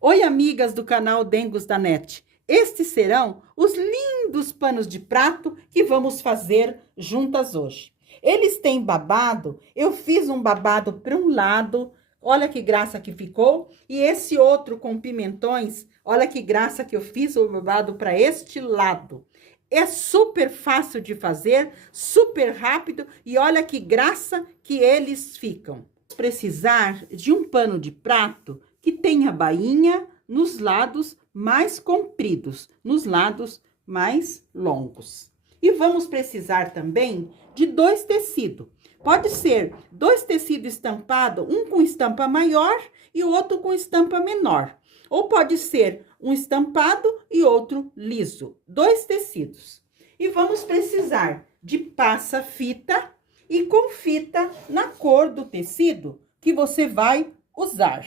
Oi, amigas do canal Dengos da Net. Estes serão os lindos panos de prato que vamos fazer juntas hoje. Eles têm babado, eu fiz um babado para um lado, olha que graça que ficou, e esse outro com pimentões, olha que graça que eu fiz o babado para este lado. É super fácil de fazer, super rápido e olha que graça que eles ficam. Vamos precisar de um pano de prato que tenha bainha nos lados mais compridos, nos lados mais longos. E vamos precisar também de 2 tecidos. Pode ser 2 tecidos estampados, um com estampa maior e o outro com estampa menor. Ou pode ser um estampado e outro liso. 2 tecidos. E vamos precisar de passa-fita e com fita na cor do tecido que você vai usar.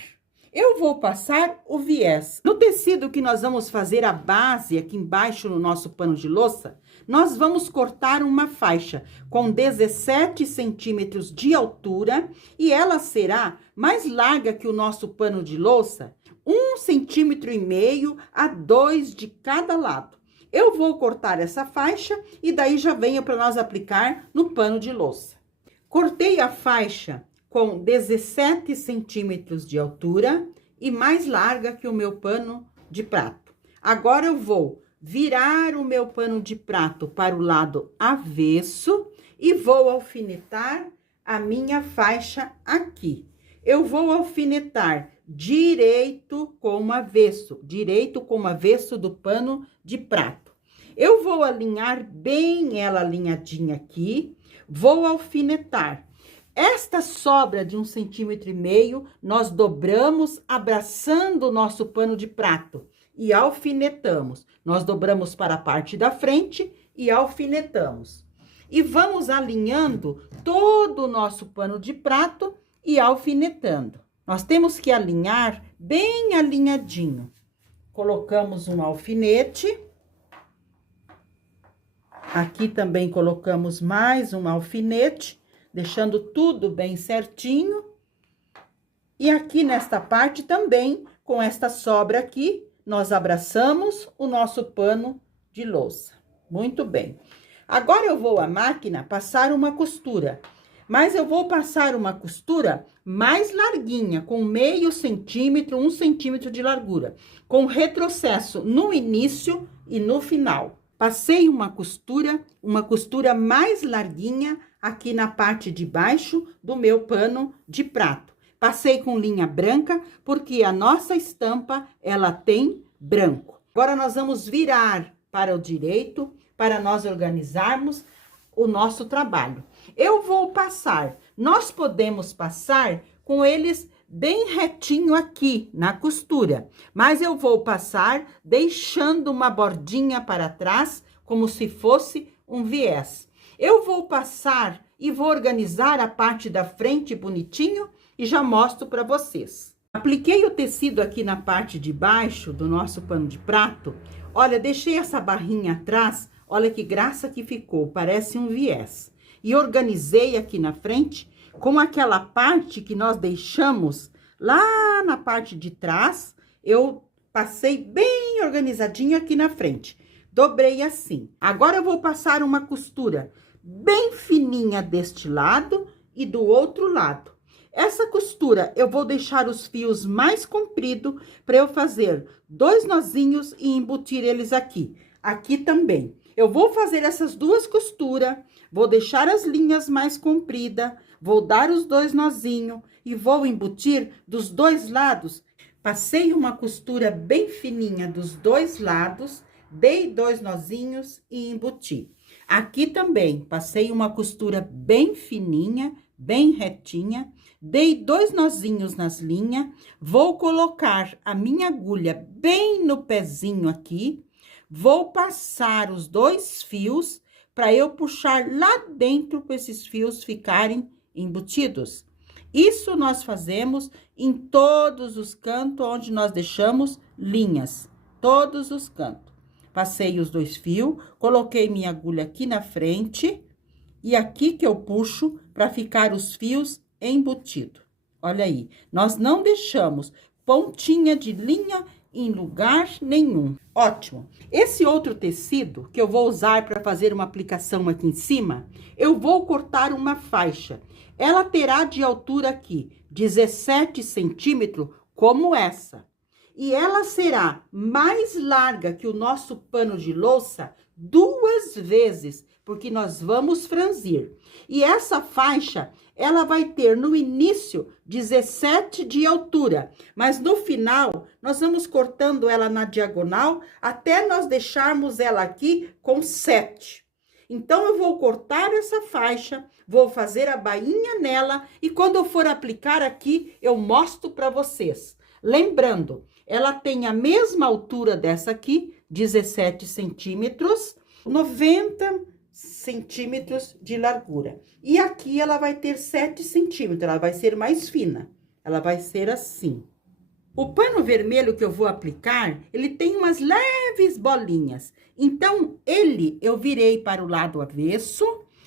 Eu vou passar o viés. No tecido que nós vamos fazer a base aqui embaixo no nosso pano de louça, nós vamos cortar uma faixa com 17 centímetros de altura e ela será mais larga que o nosso pano de louça, 1,5 centímetro a 2 de cada lado. Eu vou cortar essa faixa e daí já venho para nós aplicar no pano de louça. Cortei a faixa com 17 centímetros de altura e mais larga que o meu pano de prato. Agora eu vou virar o meu pano de prato para o lado avesso e vou alfinetar a minha faixa aqui. Eu vou alfinetar direito com o avesso do pano de prato. Eu vou alinhar bem ela alinhadinha aqui, vou alfinetar. Esta sobra de 1,5 centímetro, nós dobramos abraçando o nosso pano de prato e alfinetamos. Nós dobramos para a parte da frente e alfinetamos. E vamos alinhando todo o nosso pano de prato e alfinetando. Nós temos que alinhar bem alinhadinho. Colocamos um alfinete. Aqui também colocamos mais um alfinete, deixando tudo bem certinho. E aqui nesta parte também, com esta sobra aqui, nós abraçamos o nosso pano de louça. Muito bem. Agora eu vou à máquina passar uma costura, mas eu vou passar uma costura mais larguinha, com 0,5 centímetro, 1 centímetro de largura, com retrocesso no início e no final. Passei uma costura mais larguinha aqui na parte de baixo do meu pano de prato. Passei com linha branca, porque a nossa estampa, ela tem branco. Agora, nós vamos virar para o direito, para nós organizarmos o nosso trabalho. Eu vou passar, nós podemos passar com eles bem retinho aqui na costura, mas eu vou passar deixando uma bordinha para trás, como se fosse um viés. Eu vou passar e vou organizar a parte da frente bonitinho e já mostro para vocês. Apliquei o tecido aqui na parte de baixo do nosso pano de prato. Olha, deixei essa barrinha atrás, olha que graça que ficou, parece um viés. E organizei aqui na frente com aquela parte que nós deixamos lá na parte de trás, eu passei bem organizadinho aqui na frente. Dobrei assim. Agora eu vou passar uma costura bem fininha deste lado e do outro lado. Essa costura eu vou deixar os fios mais compridos para eu fazer 2 nozinhos e embutir eles aqui. Aqui também. Eu vou fazer essas 2 costuras, vou deixar as linhas mais compridas, vou dar os 2 nozinhos e vou embutir dos 2 lados. Passei uma costura bem fininha dos 2 lados, dei 2 nozinhos e embuti. Aqui também, passei uma costura bem fininha, bem retinha, dei 2 nozinhos nas linhas, vou colocar a minha agulha bem no pezinho aqui, vou passar os 2 fios para eu puxar lá dentro para esses fios ficarem embutidos. Isso nós fazemos em todos os cantos onde nós deixamos linhas, todos os cantos. Passei os 2 fios, coloquei minha agulha aqui na frente e aqui que eu puxo para ficar os fios embutidos. Olha aí, nós não deixamos pontinha de linha em lugar nenhum. Ótimo. Esse outro tecido que eu vou usar para fazer uma aplicação aqui em cima, eu vou cortar uma faixa. Ela terá de altura aqui 17 centímetros, como essa. E ela será mais larga que o nosso pano de louça 2 vezes, porque nós vamos franzir. E essa faixa, ela vai ter no início 17 de altura, mas no final nós vamos cortando ela na diagonal até nós deixarmos ela aqui com 7. Então, eu vou cortar essa faixa, vou fazer a bainha nela e quando eu for aplicar aqui, eu mostro para vocês. Lembrando, ela tem a mesma altura dessa aqui, 17 centímetros, 90 centímetros de largura. E aqui ela vai ter 7 centímetros, ela vai ser mais fina. Ela vai ser assim. O pano vermelho que eu vou aplicar, ele tem umas leves bolinhas. Então, eu virei para o lado avesso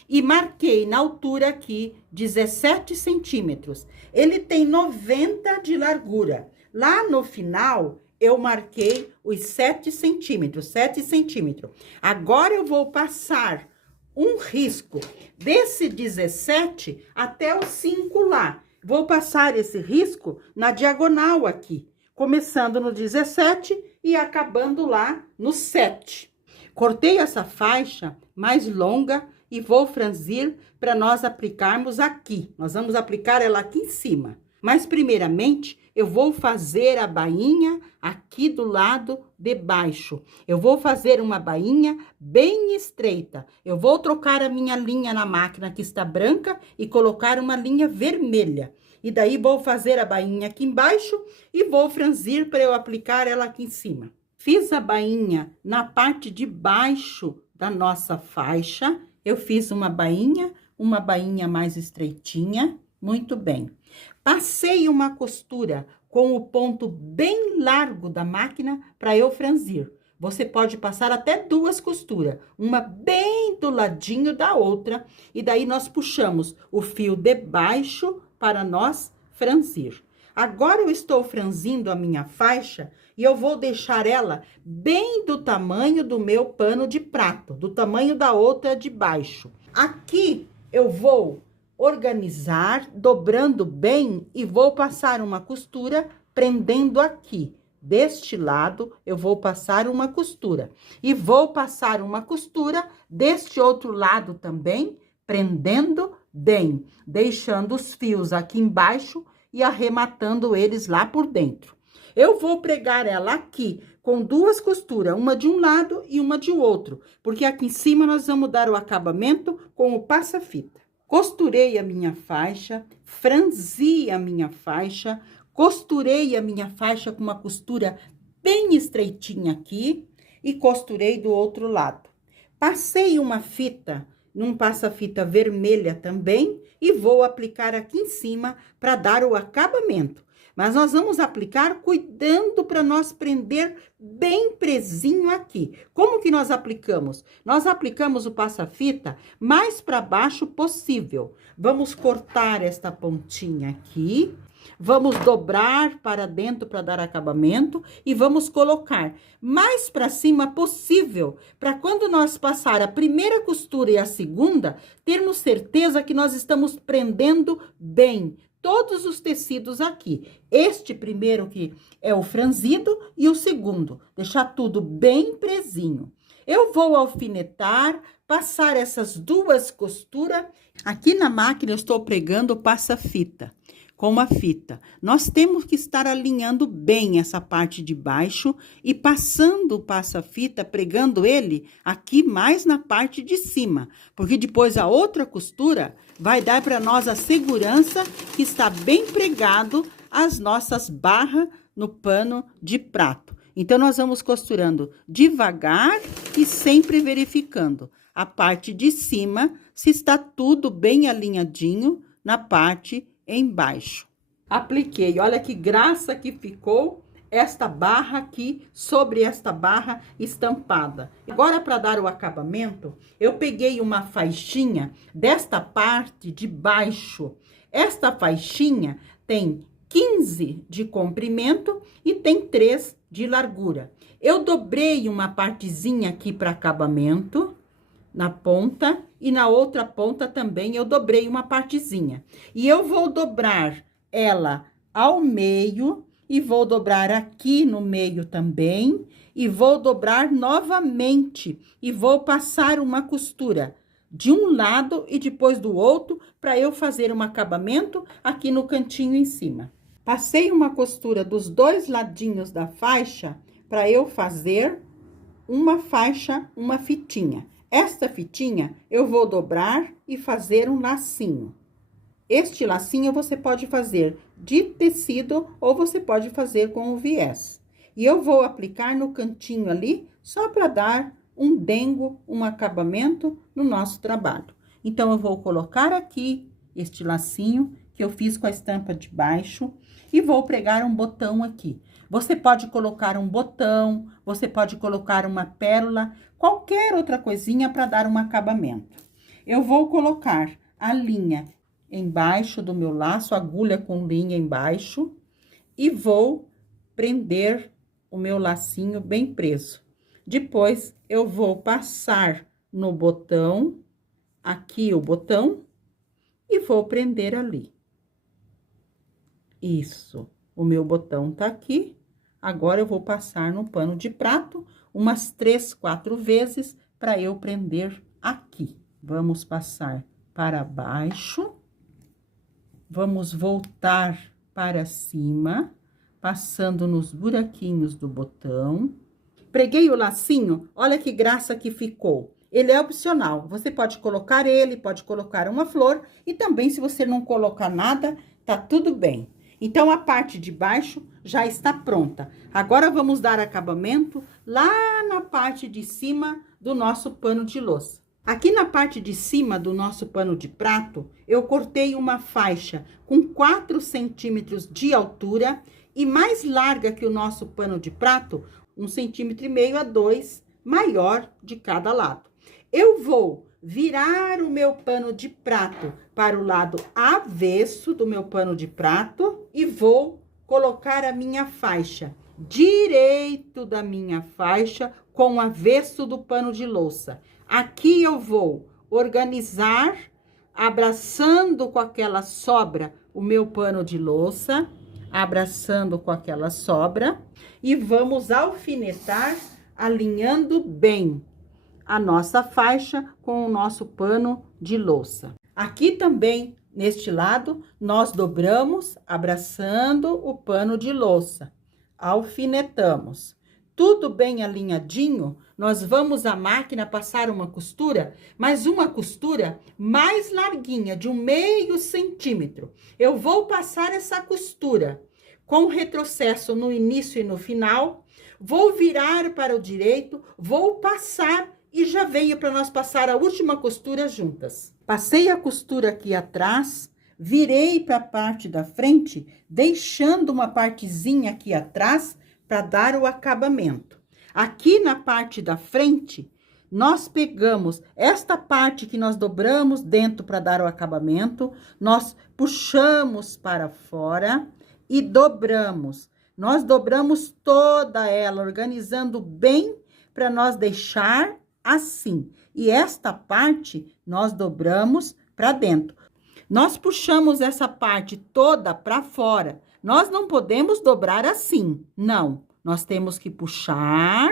e marquei na altura aqui 17 centímetros. Ele tem 90 de largura. Lá no final, eu marquei os 7 centímetros, 7 centímetros. Agora, eu vou passar um risco desse 17 até o 5 lá. Vou passar esse risco na diagonal aqui, começando no 17 e acabando lá no 7. Cortei essa faixa mais longa e vou franzir para nós aplicarmos aqui. Nós vamos aplicar ela aqui em cima. Mas, primeiramente, eu vou fazer a bainha aqui do lado de baixo. Eu vou fazer uma bainha bem estreita. Eu vou trocar a minha linha na máquina que está branca e colocar uma linha vermelha. E daí, vou fazer a bainha aqui embaixo e vou franzir para eu aplicar ela aqui em cima. Fiz a bainha na parte de baixo da nossa faixa. Eu fiz uma bainha mais estreitinha. Muito bem. Passei uma costura com o ponto bem largo da máquina para eu franzir. Você pode passar até 2 costuras, uma bem do ladinho da outra, e daí nós puxamos o fio de baixo para nós franzir. Agora eu estou franzindo a minha faixa e eu vou deixar ela bem do tamanho do meu pano de prato, do tamanho da outra de baixo. Aqui eu vou organizar, dobrando bem e vou passar uma costura prendendo aqui. Deste lado, eu vou passar uma costura. E vou passar uma costura deste outro lado também, prendendo bem, deixando os fios aqui embaixo e arrematando eles lá por dentro. Eu vou pregar ela aqui com 2 costuras, uma de um lado e uma de outro, porque aqui em cima nós vamos dar o acabamento com o passa-fita. Costurei a minha faixa, franzi a minha faixa, costurei a minha faixa com uma costura bem estreitinha aqui e costurei do outro lado. Passei uma fita, num passa-fita vermelha também, e vou aplicar aqui em cima para dar o acabamento. Mas nós vamos aplicar cuidando para nós prender bem presinho aqui. Como que nós aplicamos? Nós aplicamos o passa-fita mais para baixo possível. Vamos cortar esta pontinha aqui, vamos dobrar para dentro para dar acabamento e vamos colocar mais para cima possível, para quando nós passar a primeira costura e a segunda, termos certeza que nós estamos prendendo bem todos os tecidos aqui. Este primeiro que é o franzido e o segundo, deixar tudo bem presinho. Eu vou alfinetar, passar essas 2 costuras. Aqui na máquina eu estou pregando o passa-fita com a fita. Nós temos que estar alinhando bem essa parte de baixo e passando o passa-fita, pregando ele aqui mais na parte de cima, porque depois a outra costura vai dar para nós a segurança que está bem pregado as nossas barras no pano de prato. Então, nós vamos costurando devagar e sempre verificando a parte de cima, se está tudo bem alinhadinho na parte embaixo. Apliquei, olha que graça que ficou esta barra aqui sobre esta barra estampada. Agora, para dar o acabamento, eu peguei uma faixinha desta parte de baixo. Esta faixinha tem 15 de comprimento e tem 3 de largura. Eu dobrei uma partezinha aqui para acabamento, na ponta, e na outra ponta também eu dobrei uma partezinha. E eu vou dobrar ela ao meio, e vou dobrar aqui no meio também, e vou dobrar novamente, e vou passar uma costura de um lado e depois do outro, para eu fazer um acabamento aqui no cantinho em cima. Passei uma costura dos 2 ladinhos da faixa, para eu fazer uma faixa, uma fitinha. Esta fitinha, eu vou dobrar e fazer um lacinho. Este lacinho você pode fazer de tecido ou você pode fazer com o viés. E eu vou aplicar no cantinho ali, só para dar um dengo, um acabamento no nosso trabalho. Então, eu vou colocar aqui este lacinho que eu fiz com a estampa de baixo e vou pregar um botão aqui. Você pode colocar um botão, você pode colocar uma pérola, qualquer outra coisinha para dar um acabamento. Eu vou colocar a linha embaixo do meu laço, agulha com linha embaixo, e vou prender o meu lacinho bem preso. Depois, eu vou passar no botão, aqui o botão, e vou prender ali. Isso, o meu botão tá aqui. Agora, eu vou passar no pano de prato umas 3, 4 vezes para eu prender aqui. Vamos passar para baixo. Vamos voltar para cima, passando nos buraquinhos do botão. Preguei o lacinho, olha que graça que ficou. Ele é opcional, você pode colocar ele, pode colocar uma flor, e também se você não colocar nada, tá tudo bem. Então, a parte de baixo já está pronta. Agora, vamos dar acabamento lá na parte de cima do nosso pano de louça. Aqui na parte de cima do nosso pano de prato, eu cortei uma faixa com 4 centímetros de altura e mais larga que o nosso pano de prato, 1,5 centímetro a 2, maior de cada lado. Eu vou virar o meu pano de prato para o lado avesso do meu pano de prato e vou colocar a minha faixa direito da minha faixa com o avesso do pano de louça. Aqui eu vou organizar, abraçando com aquela sobra o meu pano de louça, abraçando com aquela sobra, e vamos alfinetar, alinhando bem a nossa faixa com o nosso pano de louça. Aqui também, neste lado, nós dobramos, abraçando o pano de louça, alfinetamos. Tudo bem alinhadinho, nós vamos à máquina passar uma costura, mas uma costura mais larguinha, de 0,5 centímetro. Eu vou passar essa costura com retrocesso no início e no final, vou virar para o direito, vou passar e já venho para nós passar a última costura juntas. Passei a costura aqui atrás, virei para a parte da frente, deixando uma partezinha aqui atrás para dar o acabamento. Aqui na parte da frente, nós pegamos esta parte que nós dobramos dentro para dar o acabamento, nós puxamos para fora e dobramos. Nós dobramos toda ela, organizando bem para nós deixar assim. E esta parte nós dobramos para dentro. Nós puxamos essa parte toda para fora. Nós não podemos dobrar assim, não. Nós temos que puxar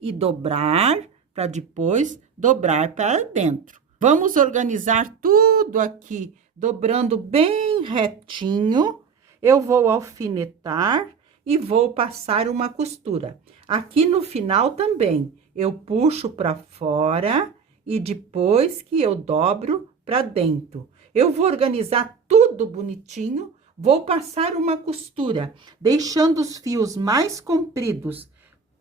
e dobrar para depois dobrar para dentro. Vamos organizar tudo aqui, dobrando bem retinho. Eu vou alfinetar e vou passar uma costura. Aqui no final também, eu puxo para fora e depois que eu dobro para dentro. Eu vou organizar tudo bonitinho, vou passar uma costura, deixando os fios mais compridos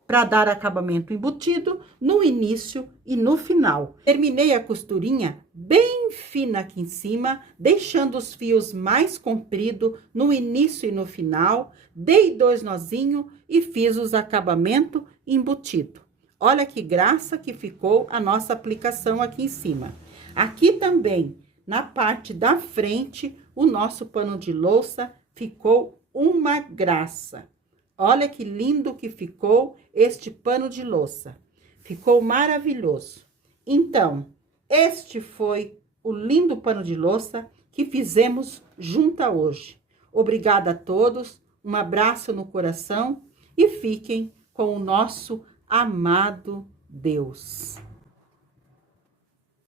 para dar acabamento embutido no início e no final. Terminei a costurinha bem fina aqui em cima, deixando os fios mais compridos no início e no final. Dei 2 nozinhos e fiz os acabamentos embutido. Olha que graça que ficou a nossa aplicação aqui em cima. Aqui também, na parte da frente, o nosso pano de louça ficou uma graça. Olha que lindo que ficou este pano de louça. Ficou maravilhoso. Então, este foi o lindo pano de louça que fizemos junta hoje. Obrigada a todos, um abraço no coração e fiquem com o nosso amado Deus.